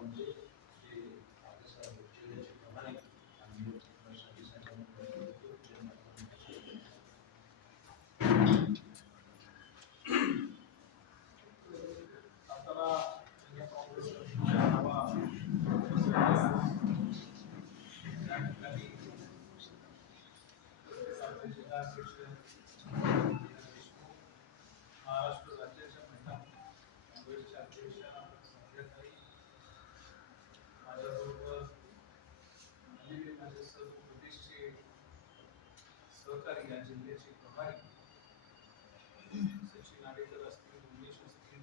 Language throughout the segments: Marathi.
गावामध्ये जे प्रमाणे आम्ही करतो. आपल्याला या काँग्रेस पक्षाच्या आढावा या ठिकाणी आपले जिल्हाध्यक्ष देशमुख, महाराष्ट्र राज्याच्या महिला काँग्रेसच्या अध्यक्षा संध्याताई माझ्याबरोबर आलेले माझे सर्व प्रदेशचे सहकारी यांचे जिल्ह्याचे प्रभारी. सचिन आडेकर असतील उमेश असतील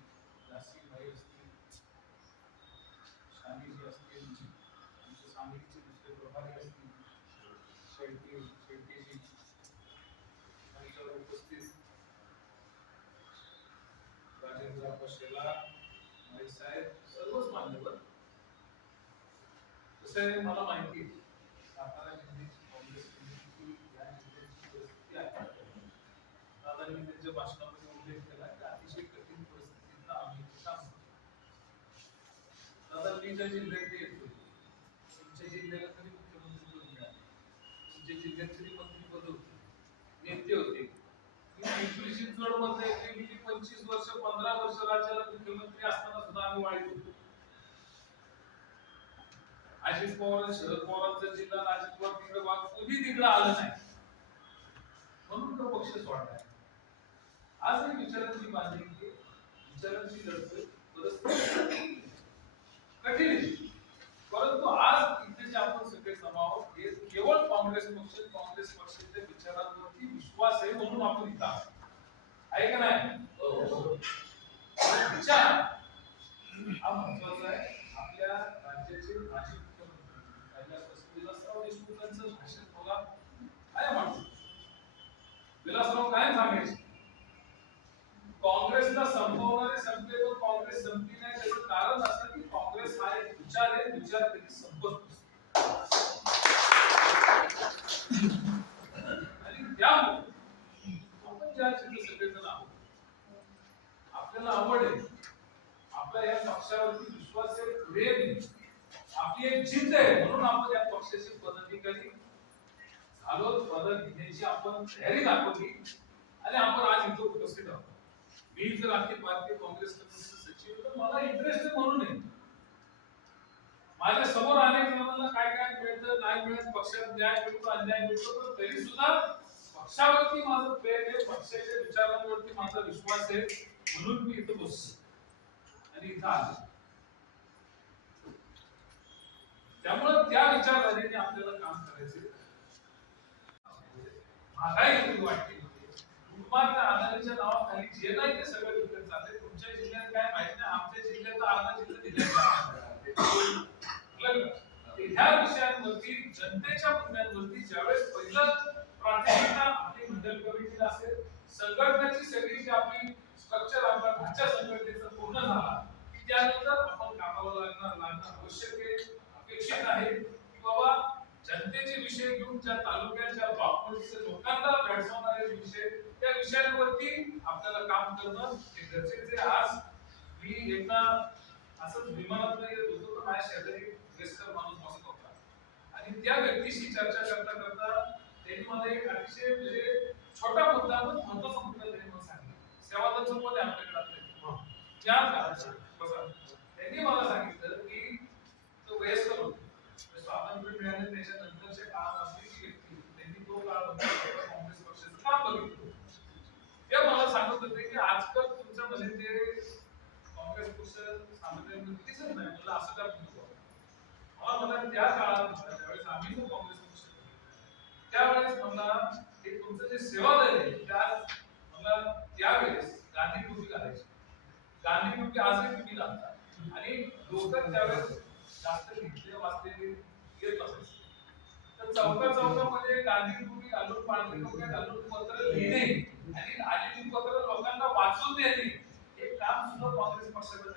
यासीन भाई असतील शामीजी असतील आमचे सांगलीचे दुसरे प्रभारी असतील शेळके शेळकेजी त्यांच्यावर उपस्थित राजेंद्र अप्पा शेलार साहेब सर्वच मान्यवर तसे मला माहिती आहे, सातारा जिल्ह्याची काँग्रेस कमिटी या जिल्ह्याची परिस्थिती आहे दादांनी त्यांच्या भाषणामध्ये उल्लेख केला की अतिशय कठीण परिस्थितीतनं आम्ही इथे काम करतो. तुमच्या जिल्ह्यात येतो तुमच्या जिल्ह्याला तरी मुख्यमंत्री पद मिळाले. तुमच्या जिल्ह्यात तरी मंत्रीपद होते. नेते होते. पिंपरी चिंचवडमध्ये गेली पंचवीस वर्ष पंधरा वर्ष राज्याला मुख्यमंत्री असताना सुद्धा आम्ही वाढत होतो. अजित पवार शरद पवारांचा जिल्हा अजित पवार तिकडे वाघ कधी तिकडे आलं नाही. म्हणून तो पक्ष सोडलाय आज ही विचारांची बांधणी आहे, विचारांची लढतोय परस्पर कठीण आहे. परंतु आज इथे जे आपण सगळे जमा आहोत हे केवळ काँग्रेस पक्ष काँग्रेस पक्षाच्या विचारांवरती विश्वास आहे म्हणून आपण इथं आहोत. आहे का नाही? हो. विचार. हा महत्त्वाचा आहे. आपल्या राज्याचे माजी मुख्यमंत्री कैलास विलासराव देशमुखांचं भाषण मला काय म्हणतो? विलासराव काय सांगायचे? काँग्रेसला संपवणारे संपले पण काँग्रेस संपली नाही त्याचं कारण असं की काँग्रेस हा एक विचार आहे विचार कधी संपत नसतो. आणि त्यामुळे आपण ज्या जिथे सगळेजण आहोत आपल्याला आवड आहे आपल्या या पक्षावरती विश्वास आहे प्रेम आपली एक जिद्द आहे म्हणून आपण या पक्षाचे पदाधिकारी झालो. पद घेण्याची आपण तयारी दाखवली. आणि आपण आज इथं उपस्थित आहोत. मी जर आपली भारतीय काँग्रेस कमिटीचा सचिव तर मला इंटरेस्ट म्हणून आहे. माझ्यासमोर अनेक जणांना काय काय मिळतं नाही मिळत पक्षात न्याय मिळतो अन्याय मिळतो पण तरी सुद्धा पक्षावरती माझं प्रेम आहे पक्षाच्या विचारांवरती माझा विश्वास आहे म्हणून मी इथं बसतो आणि इथं आलो त्यामुळे त्या विचारधारेने आपल्याला काम करायचे महागाई वाटते लूटमार आधाराच्या नावाखाली जे नाही ते सगळं विकत चालले तुमच्या जिल्ह्यात काय माहीत नाही आमच्या जिल्ह्यात अर्धा जिल्हा दिल्या ह्या विषयांवरती जनतेच्या मुद्द्यांवरती ज्यावेळेस पहिलं प्राथमिकता आपली मंडल कमिटीला असेल संघटनेची सगळी जी आपली स्ट्रक्चर आपला ढाचा संघटनेचा पूर्ण झाला की त्यानंतर आपण लागणार लागणार आवश्यक आहे अपेक्षित आहे की बाबा जनतेचे विषय घेऊन ज्या तालुक्याच्या मधील लोकांना भेडसावणारे विषय त्या विषयांवरती आपल्याला काम करणं हे गरजेचे. आज मी एकदा असंच विमानात येत होतो तर माझ्या शेजारी वयस्कर माणूस बसत होता. आणि त्या व्यक्तीशी चर्चा करता करता त्यांनी मला एक अतिशय म्हणजे छोटा मुद्दा पण महत्त्वाचा मुद्दा त्यांनी मला सांगितलं. सेवादलचं पद आहे आपल्याकडे आपलं. त्या बघा, त्यांनी मला सांगितलं की तो वयस्कर होता. म्हणजे स्वातंत्र्य मिळाले त्याच्यानंतरचे काम जी व्यक्ती त्यांनी तो काळ काँग्रेस पक्षाचं काम बघितलं. ते मला सांगत होते की आजकाल तुमच्यामध्ये ते काँग्रेस पक्ष सामान्य दिसत नाही. मला असं का म्हणतो मला मला त्या काळात त्यावेळेस आम्ही तो काँग्रेस पक्ष त्यावेळेस मला हे तुमचं जे सेवा दल आहे त्या मला त्यावेळेस गांधी टोपी घालायची. गांधी टोपी आजही तुम्ही घालता आणि लोक त्यावेळेस जास्त लिहिलेले वाचलेले येत असत तर चौका चौकामध्ये गांधी टोपी घालून पांढरी टोपी घालून पत्र लिहिणे आणि आलेली पत्र लोकांना वाचून देणे हे काम सुद्धा काँग्रेस पक्षाकडे